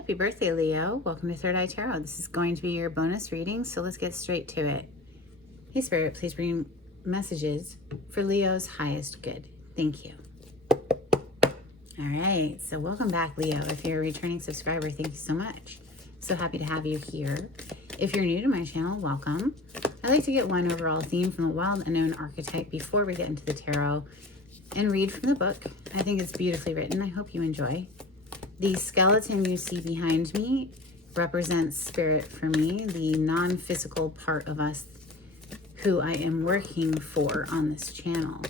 Happy birthday, Leo. Welcome to Third Eye Tarot. This is going to be your bonus reading, so let's get straight to it. Hey, Spirit, please bring messages for Leo's highest good. Thank you. All right, so welcome back, Leo. If you're a returning subscriber, thank you so much. So happy to have you here. If you're new to my channel, welcome. I like to get one overall theme from the Wild Unknown archetype before we get into the tarot and read from the book. I think it's beautifully written. I hope you enjoy. The skeleton you see behind me represents spirit for me, the non-physical part of us who I am working for on this channel.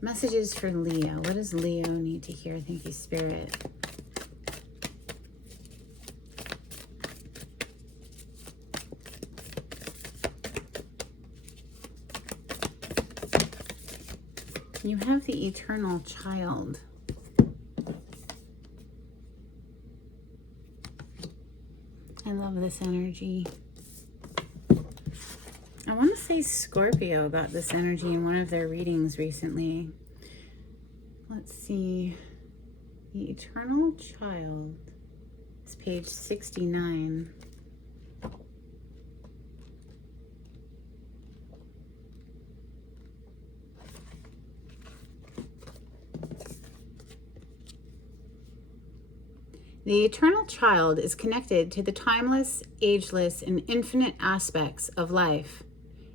Messages for Leo. What does Leo need to hear? Thank you, Spirit. You have the eternal child. I love this energy. I want to say Scorpio got this energy in one of their readings recently. Let's see. The eternal child. It's page 69. The eternal child is connected to the timeless, ageless, and infinite aspects of life.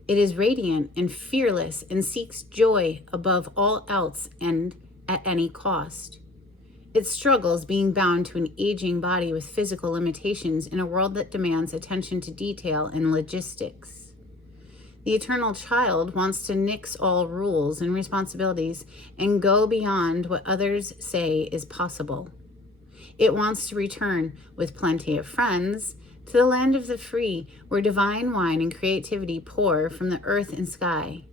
It is radiant and fearless and seeks joy above all else and at any cost. It struggles being bound to an aging body with physical limitations in a world that demands attention to detail and logistics. The eternal child wants to nix all rules and responsibilities and go beyond what others say is possible. It wants to return with plenty of friends to the land of the free, where divine wine and creativity pour from the earth and sky.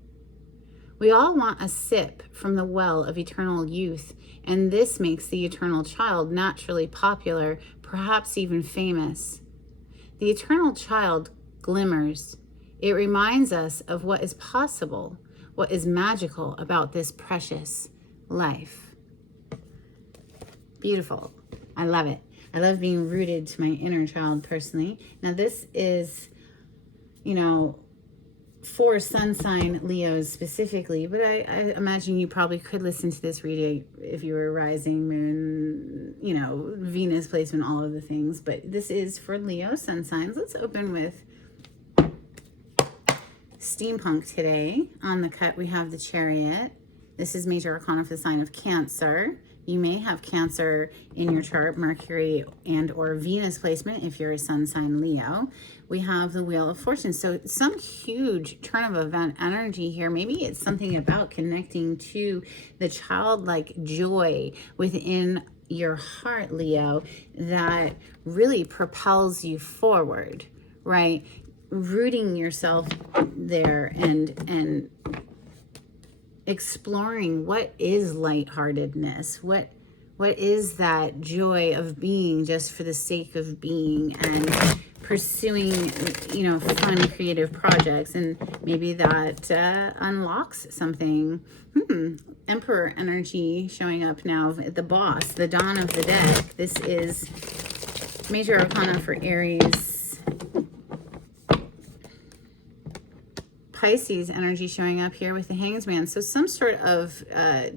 We all want a sip from the well of eternal youth, and this makes the eternal child naturally popular, perhaps even famous. The eternal child glimmers. It reminds us of what is possible, what is magical about this precious life. Beautiful. I love it. I love being rooted to my inner child personally. Now this is, for sun sign Leos specifically, but I imagine you probably could listen to this reading if you were rising, moon, Venus placement, all of the things. But this is for Leo sun signs. Let's open with Steampunk today. On the cut, we have the Chariot. This is major arcana for the sign of Cancer. You may have Cancer in your chart, Mercury and or Venus placement if you're a sun sign Leo. We have the Wheel of Fortune. So some huge turn of event energy here. Maybe it's something about connecting to the childlike joy within your heart, Leo, that really propels you forward, right? Rooting yourself there and exploring what is lightheartedness, what is that joy of being just for the sake of being and pursuing, fun creative projects, and maybe that unlocks something. Emperor energy showing up now. The Boss, the Dawn of the deck. This is major arcana for Aries. Pisces energy showing up here with the Hanged Man. So some sort of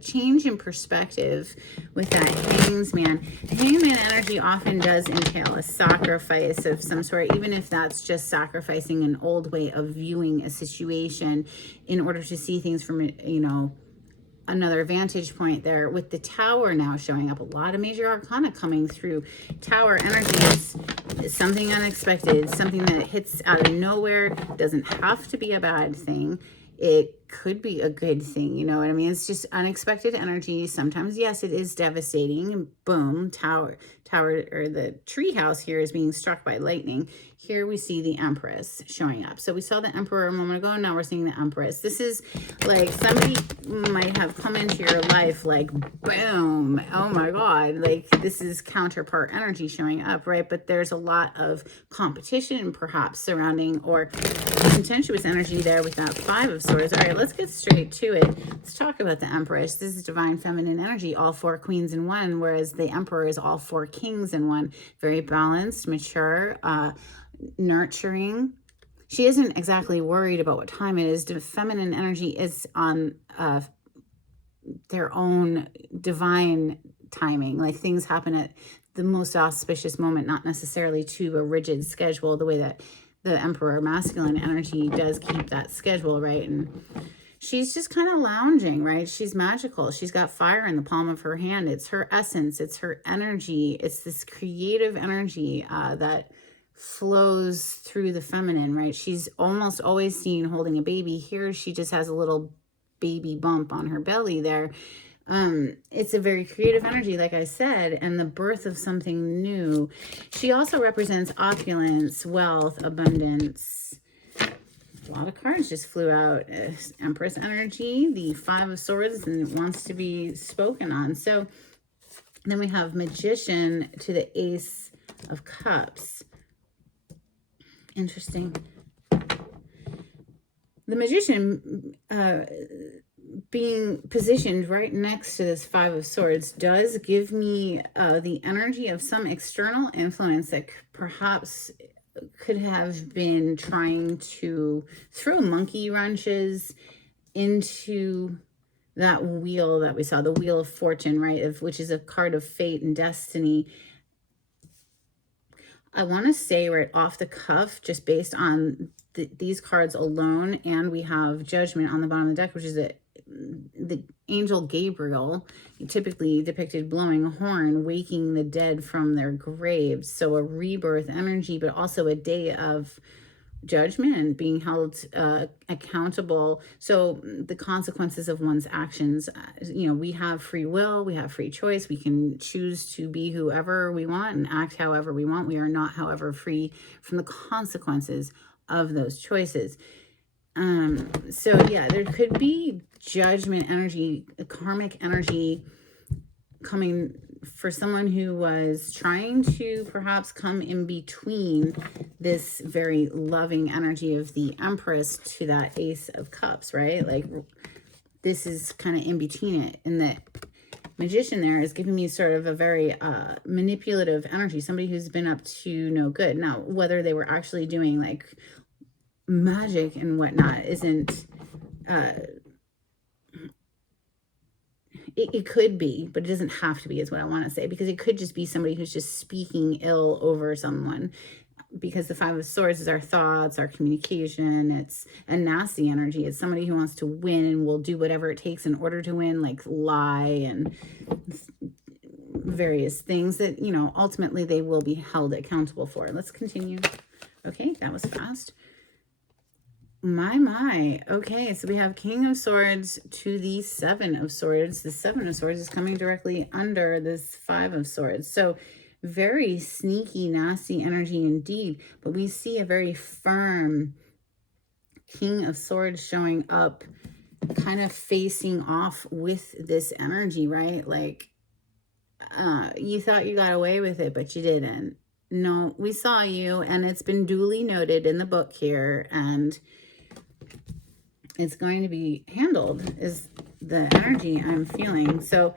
change in perspective with that Hanged Man. The Hanged Man energy often does entail a sacrifice of some sort, even if that's just sacrificing an old way of viewing a situation in order to see things from, another vantage point there. With the Tower now showing up, a lot of major arcana coming through. Tower energy is something unexpected, something that hits out of nowhere. Doesn't have to be a bad thing. It could be a good thing, you know what I mean? It's just unexpected energy. Sometimes, yes, it is devastating. Boom, tower, or the tree house here is being struck by lightning. Here we see the Empress showing up. So we saw the Emperor a moment ago, and now we're seeing the Empress. This is like somebody might have come into your life like, boom, oh my God, like this is counterpart energy showing up, right? But there's a lot of competition perhaps surrounding or contentious energy there with that Five of Swords. All right, let's get straight to it. Let's talk about the Empress. This is divine feminine energy, all 4 queens in one, whereas the Emperor is all 4 kings in one. Very balanced, mature, nurturing. She isn't exactly worried about what time it is. The feminine energy is on their own divine timing. Like, things happen at the most auspicious moment, not necessarily to a rigid schedule, the way that the Emperor masculine energy does keep that schedule, right? And she's just kind of lounging, right? She's magical. She's got fire in the palm of her hand. It's her essence. It's her energy. It's this creative energy that flows through the feminine, right? She's almost always seen holding a baby. Here, she just has a little baby bump on her belly there. It's a very creative energy, like I said, and the birth of something new. She also represents opulence, wealth, abundance. A lot of cards just flew out. Empress energy, the 5 of Swords, and wants to be spoken on. So then we have Magician to the Ace of Cups. Interesting. The Magician, being positioned right next to this 5 of Swords, does give me the energy of some external influence that perhaps could have been trying to throw monkey wrenches into that wheel that we saw, the Wheel of Fortune, right? Which is a card of fate and destiny. I want to say right off the cuff, just based on these cards alone, and we have Judgment on the bottom of the deck, which is the angel Gabriel, typically depicted blowing a horn, waking the dead from their graves. So a rebirth energy, but also a day of judgment and being held accountable. So the consequences of one's actions, we have free will, we have free choice. We can choose to be whoever we want and act however we want. We are not, however, free from the consequences of those choices. So yeah, there could be judgment energy, karmic energy coming for someone who was trying to perhaps come in between this very loving energy of the Empress to that Ace of Cups, right? Like, this is kind of in between it. And the Magician there is giving me sort of a very manipulative energy, somebody who's been up to no good. Now, whether they were actually doing like magic and whatnot isn't it could be, but it doesn't have to be, is what I want to say, because it could just be somebody who's just speaking ill over someone, because the 5 of Swords is our thoughts, our communication. It's a nasty energy. It's somebody who wants to win and will do whatever it takes in order to win, like lie and various things that, ultimately they will be held accountable for. Let's continue. Okay, that was fast. My. Okay, so we have King of Swords to the 7 of Swords. The 7 of Swords is coming directly under this 5 of Swords. So very sneaky, nasty energy indeed. But we see a very firm King of Swords showing up, kind of facing off with this energy, right? Like, you thought you got away with it, but you didn't. No, we saw you, and it's been duly noted in the book here, and it's going to be handled, is the energy I'm feeling. So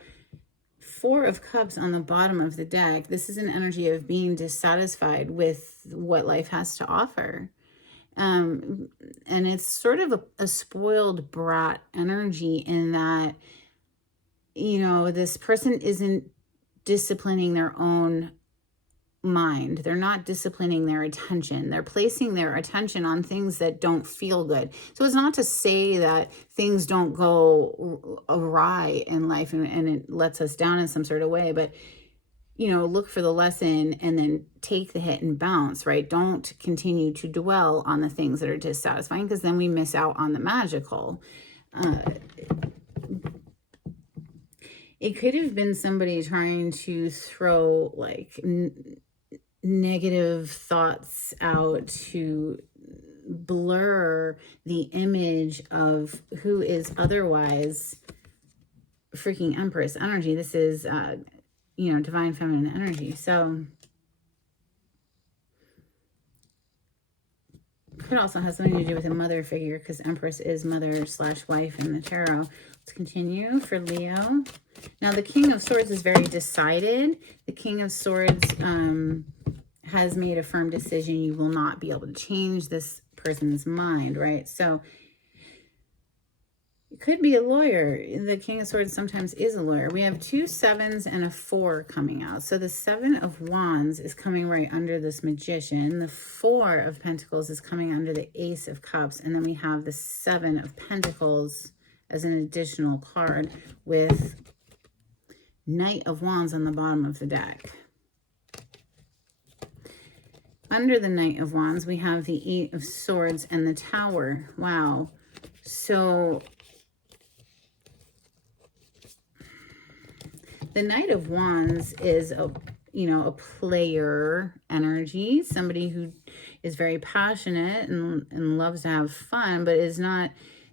4 of Cups on the bottom of the deck. This is an energy of being dissatisfied with what life has to offer. And it's sort of a spoiled brat energy, in that, this person isn't disciplining their own mind. They're not disciplining their attention. They're placing their attention on things that don't feel good. So it's not to say that things don't go awry in life and it lets us down in some sort of way, but look for the lesson and then take the hit and bounce, right? Don't continue to dwell on the things that are dissatisfying, because then we miss out on the magical. It could have been somebody trying to throw like negative thoughts out to blur the image of who is otherwise freaking Empress energy. This is divine feminine energy. So Could also have something to do with a mother figure, because Empress is mother / wife in the tarot. Let's continue for Leo. Now, the King of Swords is very decided. The King of Swords has made a firm decision. You will not be able to change this person's mind, right? So it could be a lawyer. The King of Swords sometimes is a lawyer. We have 2 7s and a 4 coming out. So the 7 of Wands is coming right under this Magician. The 4 of Pentacles is coming under the Ace of Cups. And then we have the 7 of Pentacles as an additional card with Knight of Wands on the bottom of the deck. Under the Knight of Wands, we have the 8 of Swords and the Tower. Wow. So the Knight of Wands is a player energy, somebody who is very passionate and loves to have fun, but is not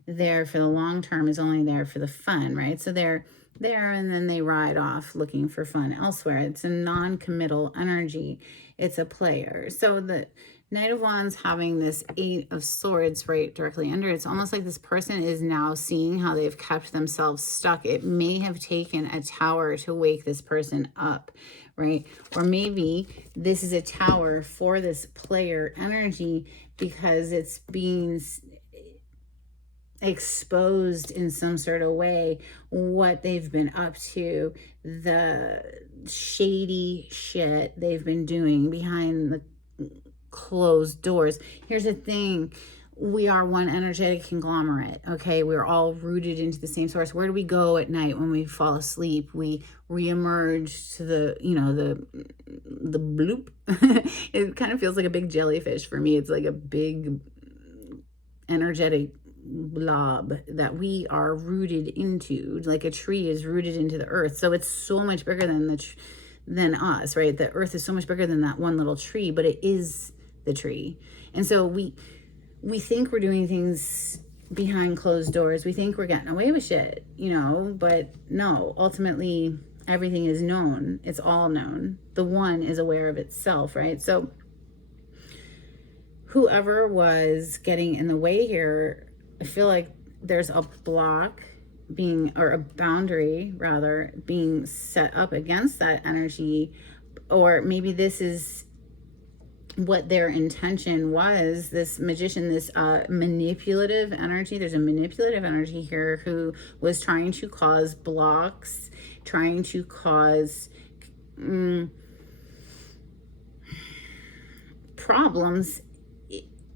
there for the long term, is only there for the fun, right? So they're there and then they ride off looking for fun elsewhere. It's a non-committal energy. It's a player. So the Knight of Wands having this 8 of Swords right directly under, it's almost like this person is now seeing how they've kept themselves stuck. It may have taken a tower to wake this person up, right? Or maybe this is a tower for this player energy because it's being exposed in some sort of way what they've been up to, the shady shit they've been doing behind the closed doors. Here's the thing. We are one energetic conglomerate, okay? We're all rooted into the same source. Where do we go at night when we fall asleep? We reemerge to the, the bloop. It kind of feels like a big jellyfish for me. It's like a big energetic blob that we are rooted into, like a tree is rooted into the earth. So it's so much bigger than us, right? The earth is so much bigger than that one little tree, but it is the tree. And so we think we're doing things behind closed doors. We think we're getting away with shit, but no, ultimately everything is known. It's all known. The one is aware of itself, right? So whoever was getting in the way here, I feel like there's a block or a boundary rather, being set up against that energy. Or maybe this is what their intention was, this Magician, this manipulative energy. There's a manipulative energy here who was trying to cause blocks, trying to cause problems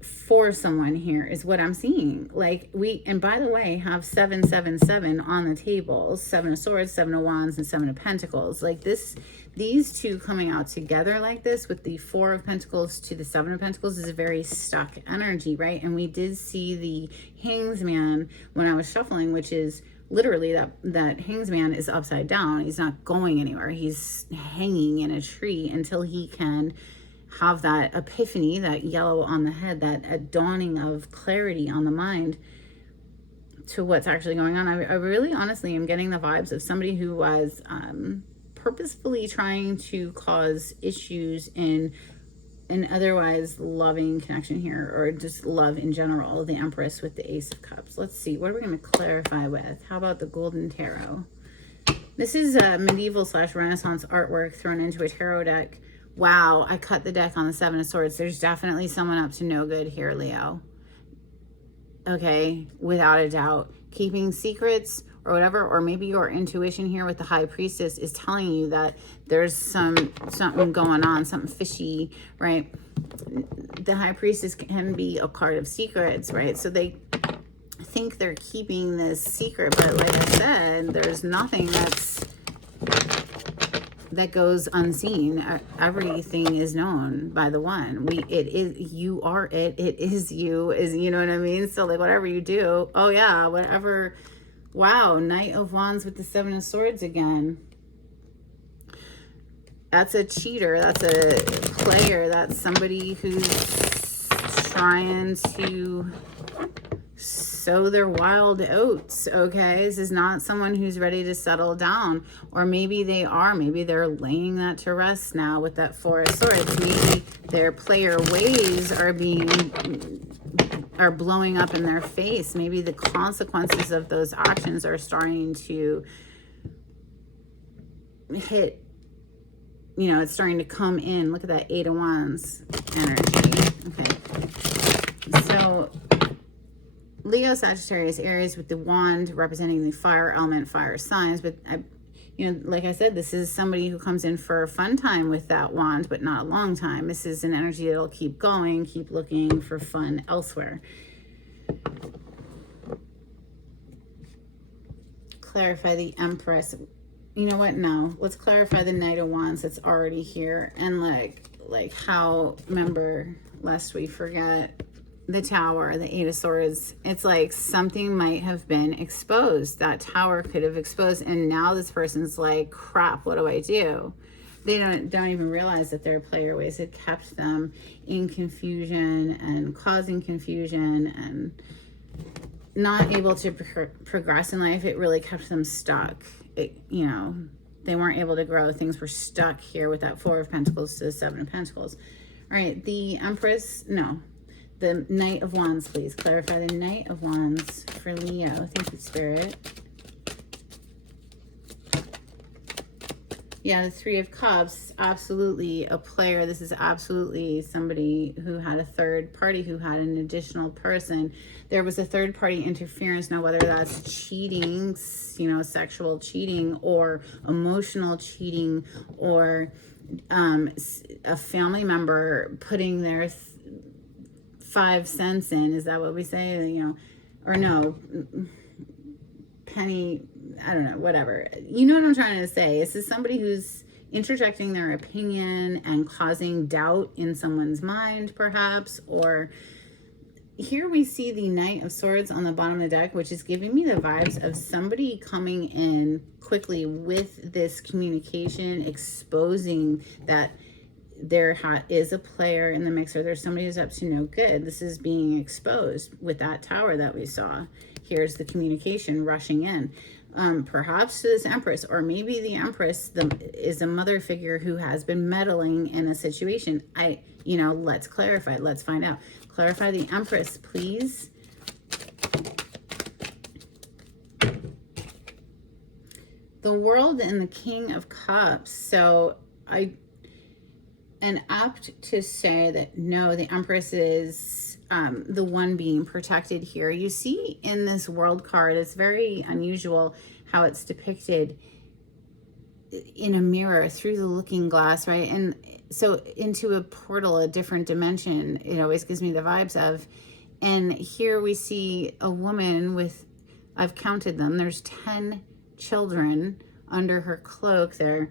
for someone here is what I'm seeing. Like and by the way, have 777 on the table, 7 of Swords, 7 of Wands, and 7 of Pentacles. Like these two coming out together like this with the 4 of Pentacles to the 7 of Pentacles is a very stuck energy, right? And we did see the Hangsman when I was shuffling, which is literally that Hangsman is upside down. He's not going anywhere. He's hanging in a tree until he can have that epiphany, that yellow on the head, that dawning of clarity on the mind to what's actually going on. I really honestly am getting the vibes of somebody who was purposefully trying to cause issues in an otherwise loving connection here, or just love in general. The Empress with the Ace of Cups. Let's see, what are we going to clarify with? How about the Golden Tarot? This is medieval / Renaissance artwork thrown into a tarot deck. Wow, I cut the deck on the 7 of Swords. There's definitely someone up to no good here, Leo. Okay, without a doubt. Keeping secrets or whatever, or maybe your intuition here with the High Priestess is telling you that there's something going on, something fishy, right? The High Priestess can be a card of secrets, right? So they think they're keeping this secret, but like I said, there's nothing that goes unseen. Everything is known by the one. It is you are it is you, you know what I mean? So like whatever you do, oh yeah, whatever. Wow, Knight of Wands with the 7 of Swords again. That's a cheater. That's a player. That's somebody who's trying to sow their wild oats, okay? This is not someone who's ready to settle down. Or maybe they are. Maybe they're laying that to rest now with that Four of Swords. Maybe their player ways are blowing up in their face. Maybe the consequences of those actions are starting to hit, you know, it's starting to come in. Look at that Eight of Wands energy. Okay. So Leo, Sagittarius, Aries with the wand representing the fire element, fire signs. But you know, like I said, this is somebody who comes in for a fun time with that wand, but not a long time. This is an energy that'll keep going, keep looking for fun elsewhere. Clarify the Empress. You know what? No. Let's clarify the Knight of Wands that's already here. And like how, remember, lest we forget, the Tower, the Eight of Swords, it's like something might have been exposed. That Tower could have exposed, and now this person's like, crap, what do I do? They don't even realize that their player ways had kept them in confusion and causing confusion and not able to progress in life. It really kept them stuck. You know, they weren't able to grow. Things were stuck here with that Four of Pentacles to the Seven of Pentacles. All right, the Empress, no. The Knight of Wands, please. Clarify the Knight of Wands for Leo. Thank you, Spirit. Yeah, the Three of Cups, absolutely a player. This is absolutely somebody who had a third party, who had an additional person. There was a third party interference. Now, whether that's cheating, you know, sexual cheating or emotional cheating, or a family member putting their 5 cents in, is that what we say? You know, or no, penny, I don't know, whatever. You know what I'm trying to say. This is somebody who's interjecting their opinion and causing doubt in someone's mind, perhaps. Or here we see the Knight of Swords on the bottom of the deck, which is giving me the vibes of somebody coming in quickly with this communication, exposing that there is a player in the mix, or there's somebody who's up to no good. This is being exposed with that Tower that we saw. Here's the communication rushing in, perhaps to this Empress, or maybe the Empress is a mother figure who has been meddling in a situation. You know, let's clarify. Let's find out. Clarify the Empress, please. The World and the King of Cups. So and apt to say that no, the Empress is the one being protected here. You see in this World card, it's very unusual how it's depicted in a mirror through the looking glass, right? And so into a portal, a different dimension, it always gives me the vibes of. And here we see a woman with, I've counted them, there's 10 children under her cloak there,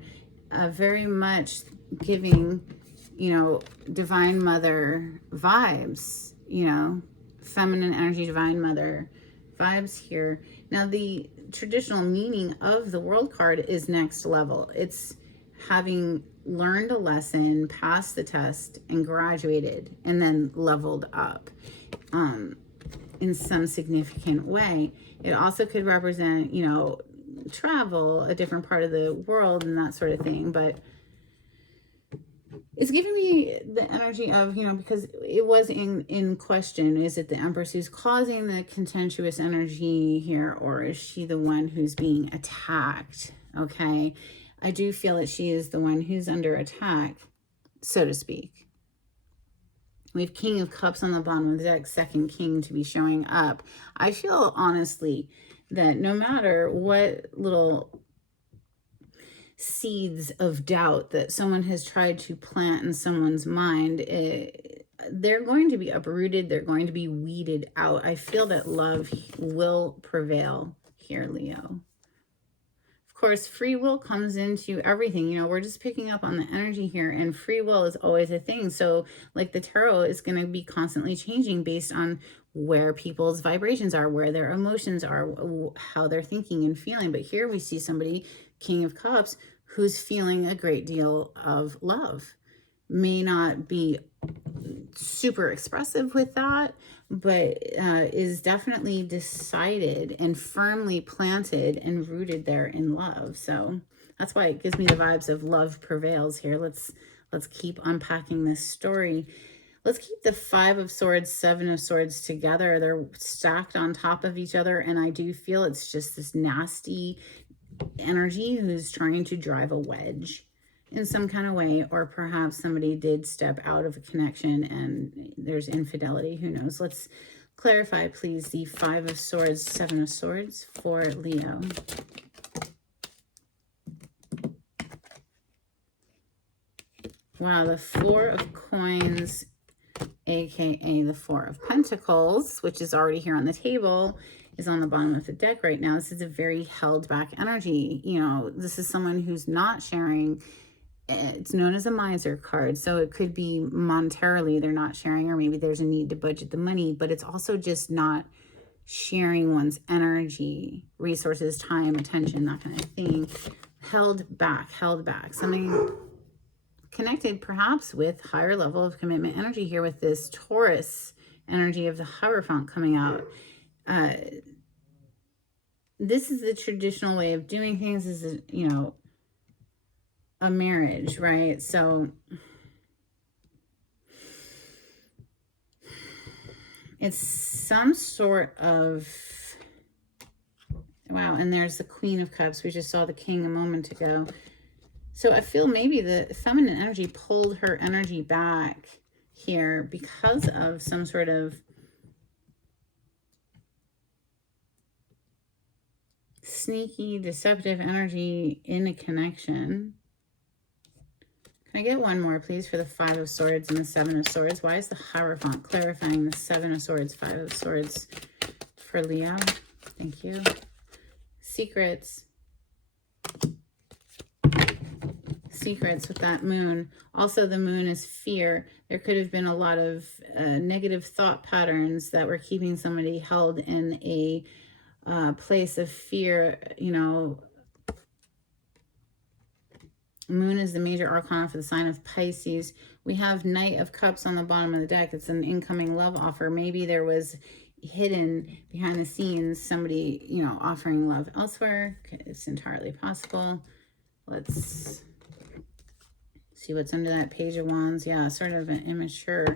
very much giving, you know, Divine Mother vibes, you know, feminine energy, Divine Mother vibes here. Now, the traditional meaning of the World card is next level. It's having learned a lesson, passed the test, and graduated, and then leveled up in some significant way. It also could represent, you know, travel, a different part of the world, and that sort of thing. But it's giving me the energy of, you know, because it was in question, is it the Empress who's causing the contentious energy here, or is she the one who's being attacked? Okay, I do feel that she is the one who's under attack, so to speak. We have King of Cups on the bottom of the deck, second king to be showing up. I feel honestly that no matter what little seeds of doubt that someone has tried to plant in someone's mind, they're going to be uprooted. They're going to be weeded out. I feel that love will prevail here, Leo. Of course, free will comes into everything. You know, we're just picking up on the energy here, and free will is always a thing. So like the tarot is going to be constantly changing based on where people's vibrations are, where their emotions are, how they're thinking and feeling. But here we see somebody, King of Cups, who's feeling a great deal of love. May not be super expressive with that, but is definitely decided and firmly planted and rooted there in love. So that's why it gives me the vibes of love prevails here. Let's keep unpacking this story. Let's keep the 5 of Swords, 7 of Swords together. They're stacked on top of each other, and I do feel it's just this nasty energy who's trying to drive a wedge in some kind of way, or perhaps somebody did step out of a connection and there's infidelity. Who knows? Let's clarify, please, the 5 of Swords, 7 of Swords for Leo. Wow, the 4 of Coins, aka the 4 of Pentacles, which is already here on the table, is on the bottom of the deck right now. This is a very held back energy. You know, this is someone who's not sharing. It's known as a miser card. So it could be monetarily they're not sharing, or maybe there's a need to budget the money, but it's also just not sharing one's energy, resources, time, attention, that kind of thing. Held back. Something connected perhaps with higher level of commitment energy here with this Taurus energy of the Hierophant coming out. This is the traditional way of doing things. This is, you know, a marriage, right? So it's some sort of, wow, and there's the Queen of Cups. We just saw the King a moment ago. So I feel maybe the feminine energy pulled her energy back here because of some sort of sneaky, deceptive energy in a connection. Can I get one more, please, for the 5 of Swords and the 7 of Swords? Why is the Hierophant clarifying the 7 of Swords, 5 of Swords for Leo? Thank you. Secrets. Secrets with that moon. Also, the moon is fear. There could have been a lot of negative thought patterns that were keeping somebody held in a place of fear. You know, moon is the major arcana for the sign of Pisces. We have Knight of Cups on the bottom of the deck. It's an incoming love offer. Maybe there was hidden behind the scenes somebody, you know, offering love elsewhere. It's entirely possible. Let's see what's under that Page of Wands. Yeah, sort of an immature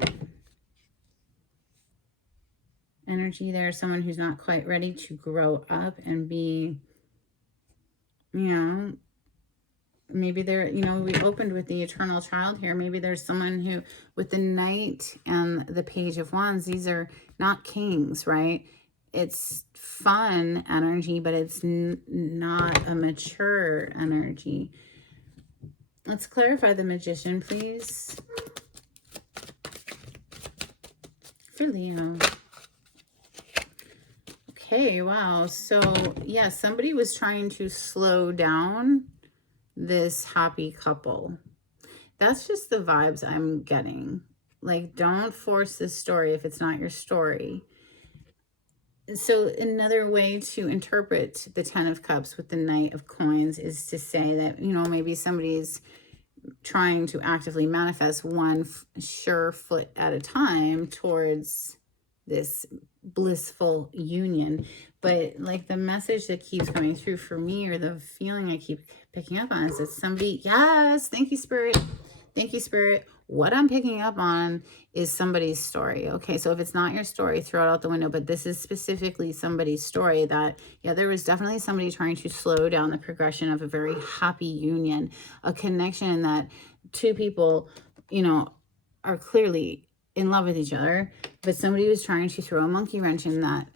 energy there. Someone who's not quite ready to grow up and be, you know, maybe they're, you know, we opened with the eternal child here. Maybe there's someone who, with the Knight and the Page of Wands, these are not kings, right? It's fun energy, but it's not a mature energy. Let's clarify the Magician, please, for Leo. Okay, wow. So, yeah, somebody was trying to slow down this happy couple. That's just the vibes I'm getting. Like, don't force this story if it's not your story. So another way to interpret the 10 of Cups with the Knight of Coins is to say that, you know, maybe somebody's trying to actively manifest one sure foot at a time towards this blissful union. But like the message that keeps coming through for me, or the feeling I keep picking up on, is that somebody, yes, thank you, Spirit. Thank you, Spirit. What I'm picking up on is somebody's story. Okay, so if it's not your story, throw it out the window. But this is specifically somebody's story that, yeah, there was definitely somebody trying to slow down the progression of a very happy union, a connection that two people, you know, are clearly in love with each other, but somebody was trying to throw a monkey wrench in that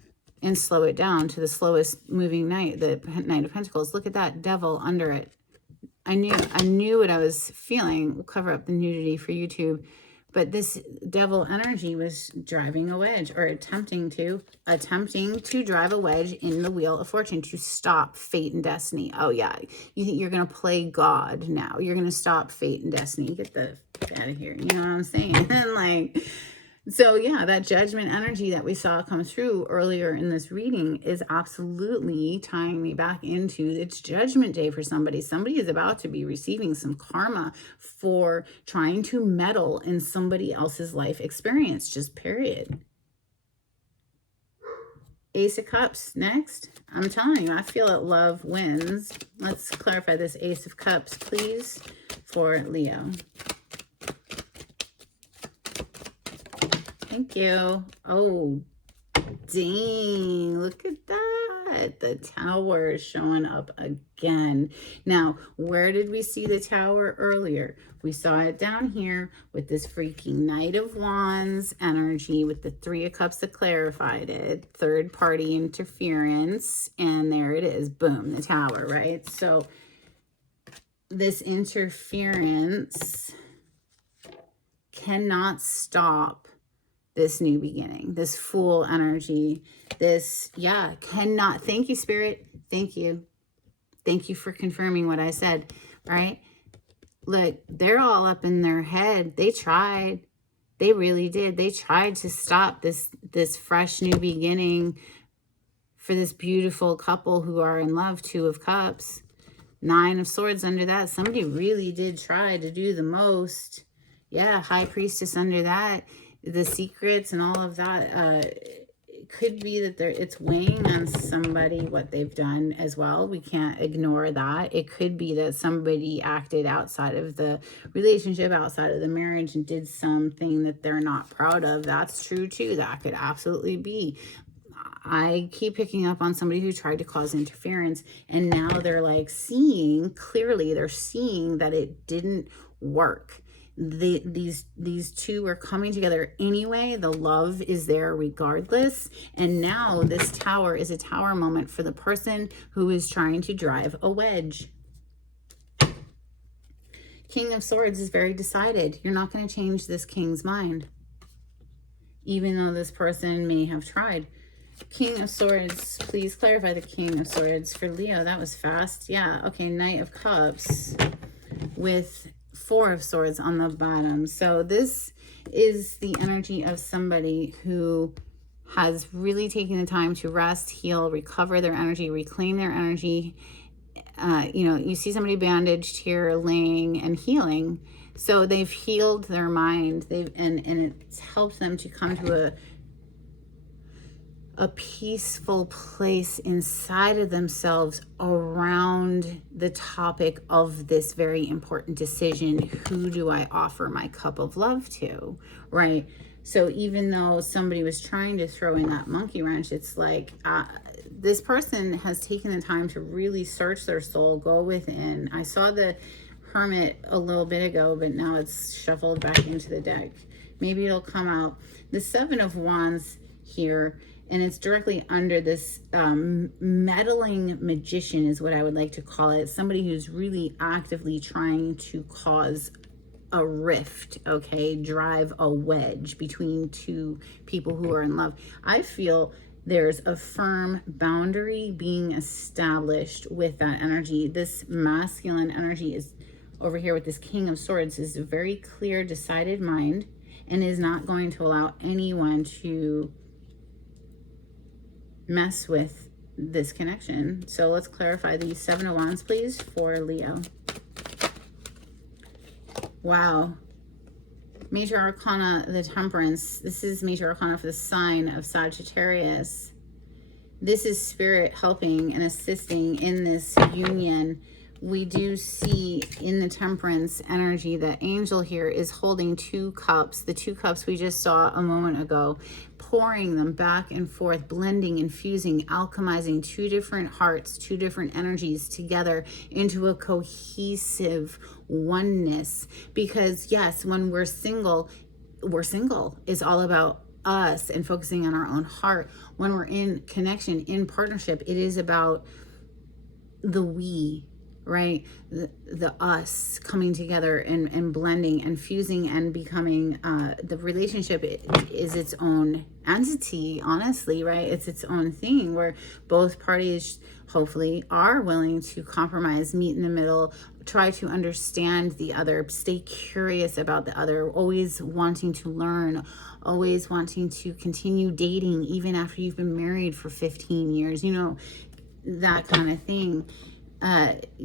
and slow it down to the slowest moving knight, the Knight of Pentacles. Look at that devil under it. I knew what I was feeling. We'll cover up the nudity for YouTube. But this devil energy was driving a wedge, or attempting to drive a wedge in the Wheel of Fortune to stop fate and destiny. Oh yeah, you think you're going to play God now. You're going to stop fate and destiny. Get the out of here. You know what I'm saying? And like, So yeah, that judgment energy that we saw come through earlier in this reading is absolutely tying me back into it's judgment day for somebody. Somebody is about to be receiving some karma for trying to meddle in somebody else's life experience, just period. Ace of Cups next. I'm telling you, I feel that love wins. Let's clarify this Ace of Cups, please, for Leo. Thank you. Oh, dang. Look at that. The Tower is showing up again. Now, where did we see the Tower earlier? We saw it down here with this freaking Knight of Wands energy with the Three of Cups that clarified it. Third party interference. And there it is. Boom. The Tower, right? So this interference cannot stop this new beginning, this Fool energy, this, yeah, cannot. Thank you, Spirit. Thank you. Thank you for confirming what I said, right? Look, they're all up in their head. They tried. They really did. They tried to stop this fresh new beginning for this beautiful couple who are in love. Two of Cups, Nine of Swords under that. Somebody really did try to do the most. Yeah, High Priestess under that. The secrets and all of that, it could be that it's weighing on somebody what they've done as well. We can't ignore that. It could be that somebody acted outside of the relationship, outside of the marriage, and did something that they're not proud of. That's true too. That could absolutely be. I keep picking up on somebody who tried to cause interference, and now they're like seeing clearly, they're seeing that it didn't work. These two are coming together anyway. The love is there regardless. And now this Tower is a Tower moment for the person who is trying to drive a wedge. King of Swords is very decided. You're not going to change this king's mind, even though this person may have tried. King of Swords, please clarify the King of Swords for Leo. That was fast. Yeah, okay, Knight of Cups with Four of Swords on the bottom. So this is the energy of somebody who has really taken the time to rest, heal, recover their energy, reclaim their energy. You know, you see somebody bandaged here, laying and healing. So they've healed their mind. And it's helped them to come to a peaceful place inside of themselves around the topic of this very important decision. Who do I offer my cup of love to, right? So even though somebody was trying to throw in that monkey wrench, it's like this person has taken the time to really search their soul, go within. I saw the Hermit a little bit ago, but now it's shuffled back into the deck. Maybe it'll come out. The Seven of Wands here, and it's directly under this meddling magician is what I would like to call it. Somebody who's really actively trying to cause a rift, okay? Drive a wedge between two people who are in love. I feel there's a firm boundary being established with that energy. This masculine energy is over here with this King of Swords is a very clear, decided mind and is not going to allow anyone to mess with this connection. So let's clarify these Seven of Wands, please, for Leo. Wow. Major Arcana, the Temperance. This is Major Arcana for the sign of Sagittarius. This is Spirit helping and assisting in this union. We do see in the Temperance energy that Angel here is holding two cups. The two cups we just saw a moment ago, pouring them back and forth, blending, infusing, alchemizing two different hearts, two different energies together into a cohesive oneness. Because yes, when we're single is all about us and focusing on our own heart. When we're in connection, in partnership, it is about the we. right? The us coming together and blending and fusing and becoming, the relationship is its own entity, honestly, right? It's its own thing where both parties hopefully are willing to compromise, meet in the middle, try to understand the other, stay curious about the other, always wanting to learn, always wanting to continue dating even after you've been married for 15 years, you know, that kind of thing.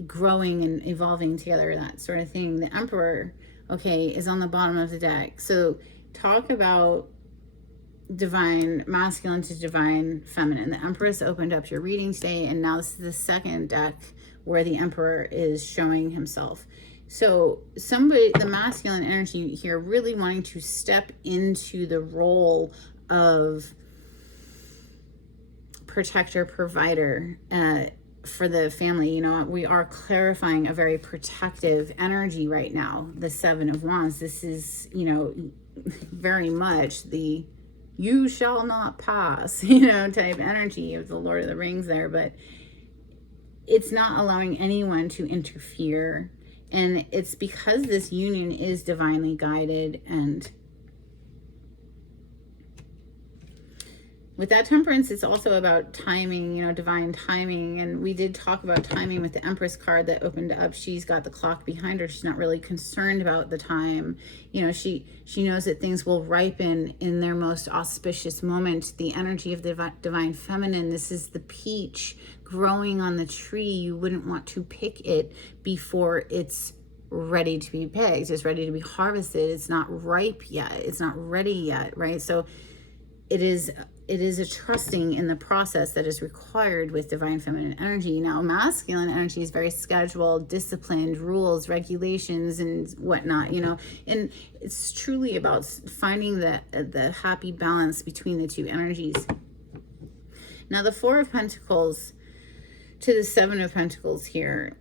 Growing and evolving together, that sort of thing. The Emperor, okay, is on the bottom of the deck. So talk about divine masculine to divine feminine. The Empress opened up your reading today, and now this is the second deck where the Emperor is showing himself. So somebody, the masculine energy here, really wanting to step into the role of protector, provider, for the family. You know, we are clarifying a very protective energy right now. The Seven of Wands, this is, you know, very much the you shall not pass, you know, type energy of the Lord of the Rings there, but it's not allowing anyone to interfere. And it's because this union is divinely guided. And with that Temperance, it's also about timing, you know, divine timing. And we did talk about timing with the Empress card that opened up. She's got the clock behind her. She's not really concerned about the time. You know, she knows that things will ripen in their most auspicious moment. The energy of the divine feminine, this is the peach growing on the tree. You wouldn't want to pick it before it's ready to be picked. It's ready to be harvested. It's not ripe yet. It's not ready yet, right? So it is a trusting in the process that is required with divine feminine energy. Now, masculine energy is very scheduled, disciplined, rules, regulations, and whatnot, you know, and it's truly about finding the happy balance between the two energies. Now, the Four of Pentacles to the Seven of Pentacles here,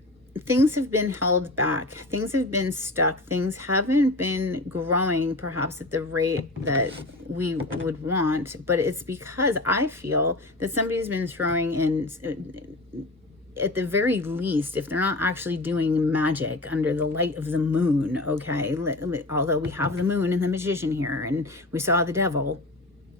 things have been held back, things have been stuck, things haven't been growing perhaps at the rate that we would want, but it's because I feel that somebody's been throwing in, at the very least, if they're not actually doing magic under the light of the moon, okay, although we have the moon and the magician here and we saw the devil,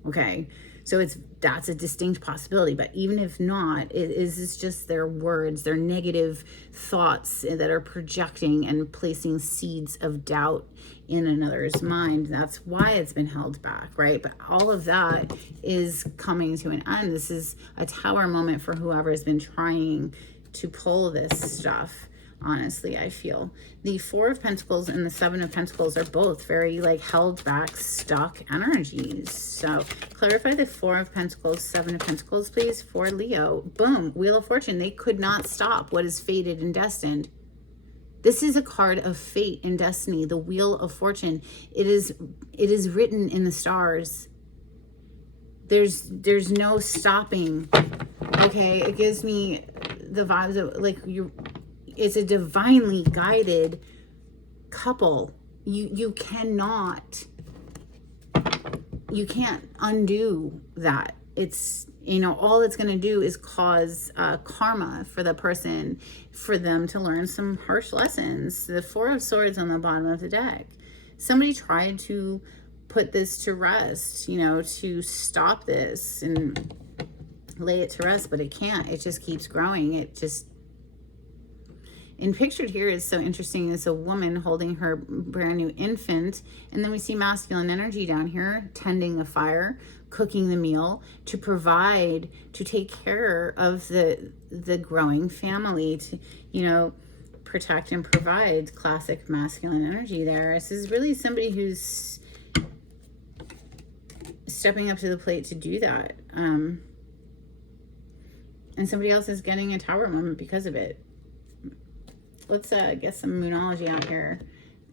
okay, so that's a distinct possibility. But even if not, it's just their words, their negative thoughts that are projecting and placing seeds of doubt in another's mind. That's why it's been held back, right? But all of that is coming to an end. This is a tower moment for whoever has been trying to pull this stuff. Honestly, I feel the Four of Pentacles and the Seven of Pentacles are both very like held back, stuck energies. So clarify the Four of Pentacles, Seven of Pentacles, please, for Leo. Boom, Wheel of Fortune. They could not stop what is fated and destined. This is a card of fate and destiny, the Wheel of Fortune. It is written in the stars. There's no stopping. Okay, it gives me the vibes of like it's a divinely guided couple. You can't undo that. It's, you know, all it's going to do is cause karma for the person, for them to learn some harsh lessons. The Four of Swords on the bottom of the deck. Somebody tried to put this to rest, you know, to stop this and lay it to rest, but it can't. It just keeps growing. It just, and pictured here is so interesting. It's a woman holding her brand new infant. And then we see masculine energy down here, tending the fire, cooking the meal, to provide, to take care of the growing family, to, you know, protect and provide. Classic masculine energy there. This is really somebody who's stepping up to the plate to do that. And somebody else is getting a tower moment because of it. Let's get some Moonology out here.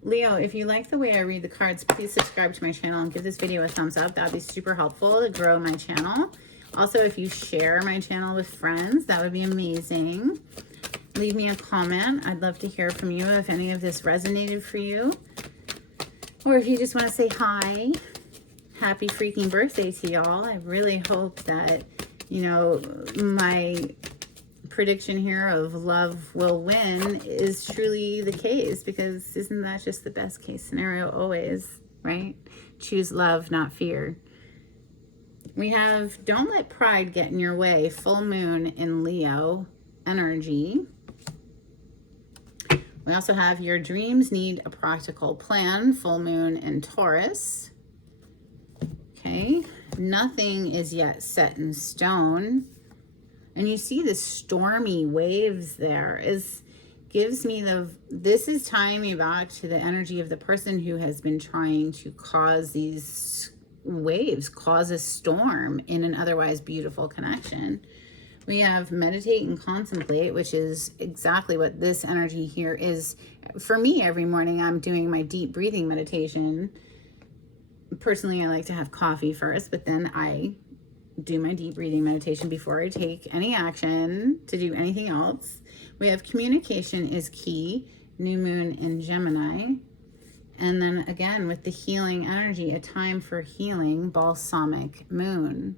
Leo, if you like the way I read the cards, please subscribe to my channel and give this video a thumbs up. That would be super helpful to grow my channel. Also, if you share my channel with friends, that would be amazing. Leave me a comment. I'd love to hear from you if any of this resonated for you. Or if you just want to say hi. Happy freaking birthday to y'all. I really hope that, you know, my prediction here of love will win is truly the case, because isn't that just the best case scenario always, right? Choose love, not fear. We have don't let pride get in your way, full moon in Leo energy. We also have your dreams need a practical plan, full moon in Taurus. Okay, nothing is yet set in stone. And you see the stormy waves there gives me this is tying me back to the energy of the person who has been trying to cause these waves, cause a storm in an otherwise beautiful connection. We have meditate and contemplate, which is exactly what this energy here is. For me, every morning I'm doing my deep breathing meditation. Personally, I like to have coffee first, but then I do my deep breathing meditation before I take any action to do anything else. We have communication is key, new moon in Gemini. And then again, with the healing energy, a time for healing, balsamic moon.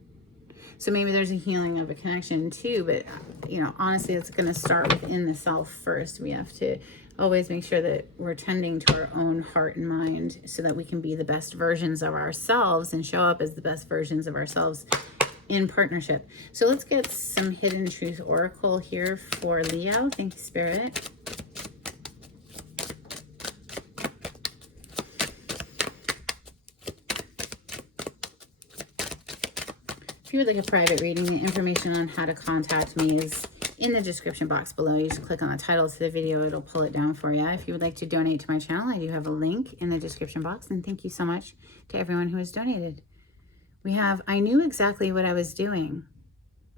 So maybe there's a healing of a connection too, but honestly, it's going to start within the self first. We have to always make sure that we're tending to our own heart and mind so that we can be the best versions of ourselves and show up as the best versions of ourselves in partnership. So let's get some Hidden Truth Oracle here for Leo. Thank you, Spirit. If you would like a private reading, the information on how to contact me is in the description box below. You just click on the title to the video, it'll pull it down for you. If you would like to donate to my channel, I do have a link in the description box. And thank you so much to everyone who has donated. We have, I knew exactly what I was doing.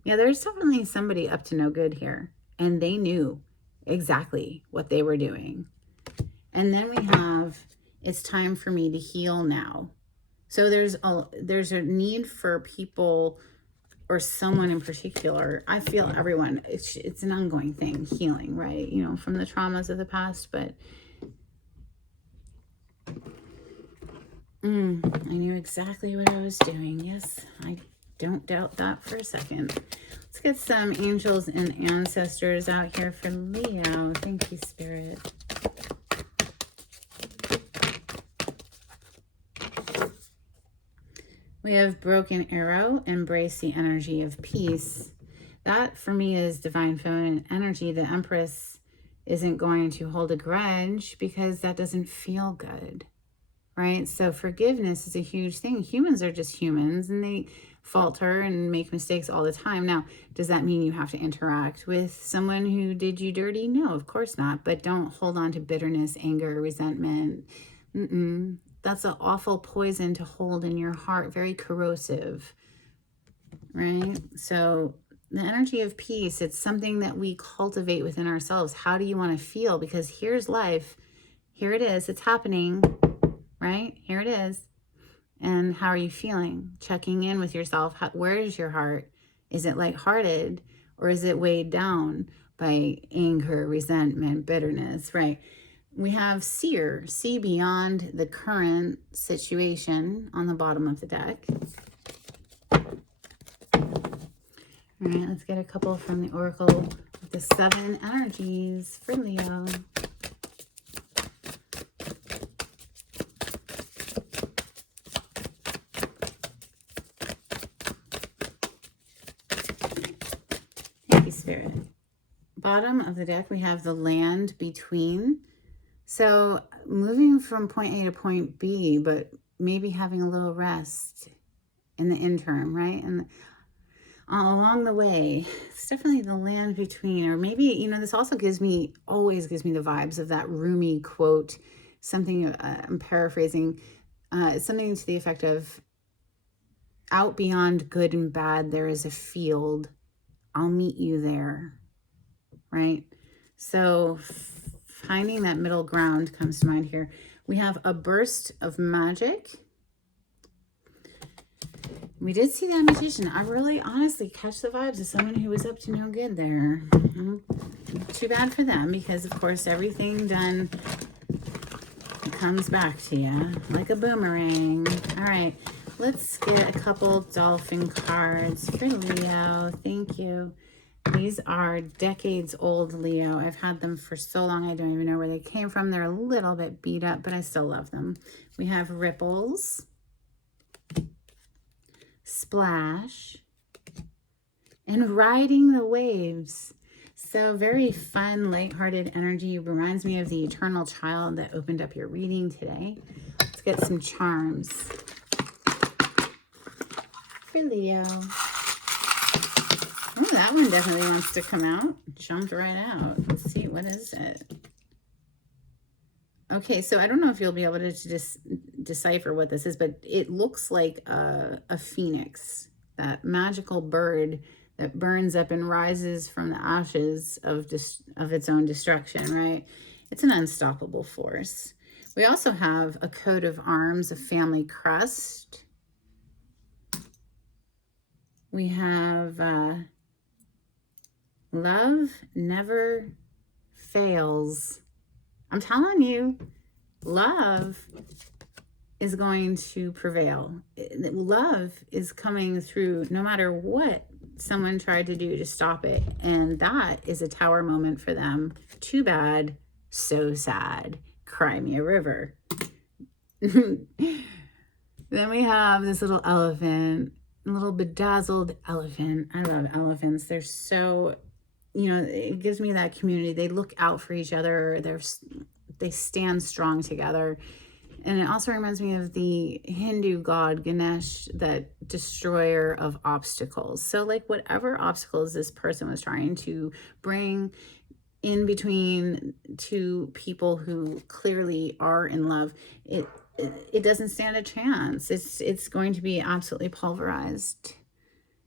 Yeah, there's definitely somebody up to no good here. And they knew exactly what they were doing. And then we have, it's time for me to heal now. So there's a need for people or someone in particular. I feel everyone, it's an ongoing thing, healing, right? From the traumas of the past, but I knew exactly what I was doing. Yes, I don't doubt that for a second. Let's get some angels and ancestors out here for Leo. Thank you, Spirit. We have Broken Arrow, embrace the energy of peace. That for me is divine feminine energy. The Empress isn't going to hold a grudge because that doesn't feel good, right? So forgiveness is a huge thing. Humans are just humans and they falter and make mistakes all the time. Now, does that mean you have to interact with someone who did you dirty? No, of course not. But don't hold on to bitterness, anger, resentment. That's an awful poison to hold in your heart, very corrosive, right? So the energy of peace, it's something that we cultivate within ourselves. How do you want to feel? Because here's life. Here it is. It's happening, right? Here it is. And how are you feeling? Checking in with yourself. Where is your heart? Is it lighthearted or is it weighed down by anger, resentment, bitterness, right? We have seer, see beyond the current situation on the bottom of the deck. All right, let's get a couple from the Oracle with the 7 energies for Leo. Thank you, Spirit. Bottom of the deck, we have the land between. So moving from point A to point B, but maybe having a little rest in the interim, right? And along the way, it's definitely the land between, or maybe, this also always gives me the vibes of that Rumi quote, something, I'm paraphrasing, something to the effect of, out beyond good and bad, there is a field. I'll meet you there, right? So finding that middle ground comes to mind here. We have a burst of magic. We did see that magician. I really honestly catch the vibes of someone who was up to no good there. Too bad for them, because of course everything done comes back to you like a boomerang. All right, let's get a couple dolphin cards for Leo. Thank you. These are decades old, Leo. I've had them for so long, I don't even know where they came from. They're a little bit beat up, but I still love them. We have Ripples, Splash, and Riding the Waves. So very fun, lighthearted energy. Reminds me of the eternal child that opened up your reading today. Let's get some charms for Leo. Oh, that one definitely wants to come out. Jumped right out. Let's see, what is it? Okay, so I don't know if you'll be able to just decipher what this is, but it looks like a phoenix, that magical bird that burns up and rises from the ashes of its own destruction, right? It's an unstoppable force. We also have a coat of arms, a family crest. We have love never fails. I'm telling you, love is going to prevail. Love is coming through no matter what someone tried to do to stop it. And that is a tower moment for them. Too bad, so sad. Cry me a river. Then we have this little elephant, a little bedazzled elephant. I love elephants. They're so, you know, it gives me that community. They look out for each other. They stand strong together. And it also reminds me of the Hindu god Ganesh, that destroyer of obstacles. So like whatever obstacles this person was trying to bring in between two people who clearly are in love, it doesn't stand a chance. It's going to be absolutely pulverized.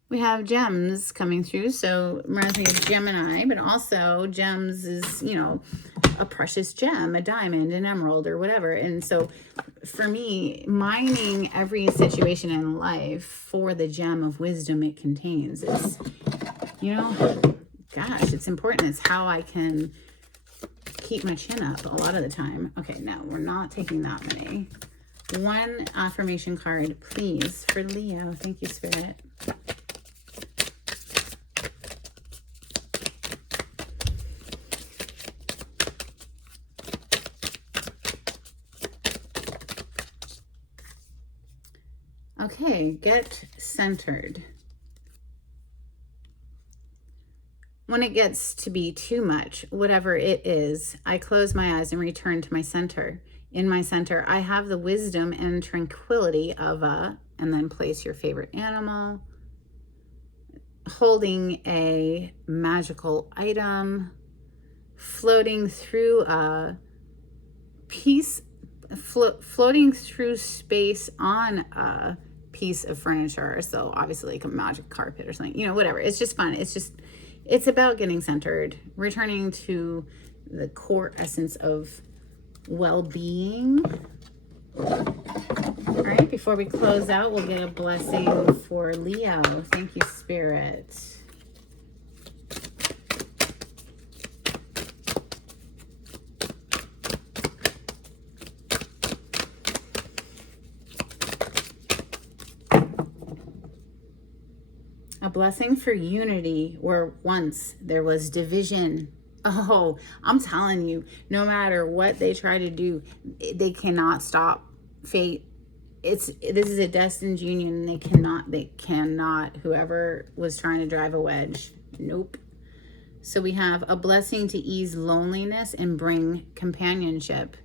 We have gems coming through, so it reminds me of Gemini, but also gems is, you know, a precious gem, a diamond, an emerald, or whatever. And so for me, mining every situation in life for the gem of wisdom it contains is, you know, gosh, it's important. It's how I can keep my chin up a lot of the time. Okay, no, we're not taking that many. One affirmation card, please, for Leo. Thank you, Spirit. Okay, get centered. When it gets to be too much, whatever it is, I close my eyes and return to my center. In my center, I have the wisdom and tranquility of and then place your favorite animal, holding a magical item, floating through a piece, floating through space on a piece of furniture. So obviously like a magic carpet or something, you know, whatever. It's just fun. It's about getting centered, returning to the core essence of well-being. All right, before we close out, we'll get a blessing for Leo. Thank you, Spirit. A blessing for unity where once there was division. Oh, I'm telling you, no matter what they try to do, they cannot stop fate. This is a destined union. They cannot, whoever was trying to drive a wedge. Nope. So we have a blessing to ease loneliness and bring companionship.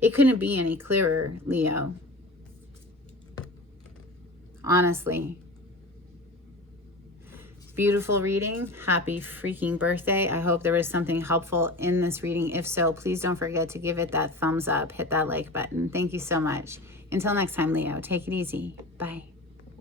It couldn't be any clearer, Leo. Honestly. Beautiful reading. Happy freaking birthday. I hope there was something helpful in this reading. If so, please don't forget to give it that thumbs up, hit that like button. Thank you so much. Until next time, Leo, take it easy. Bye.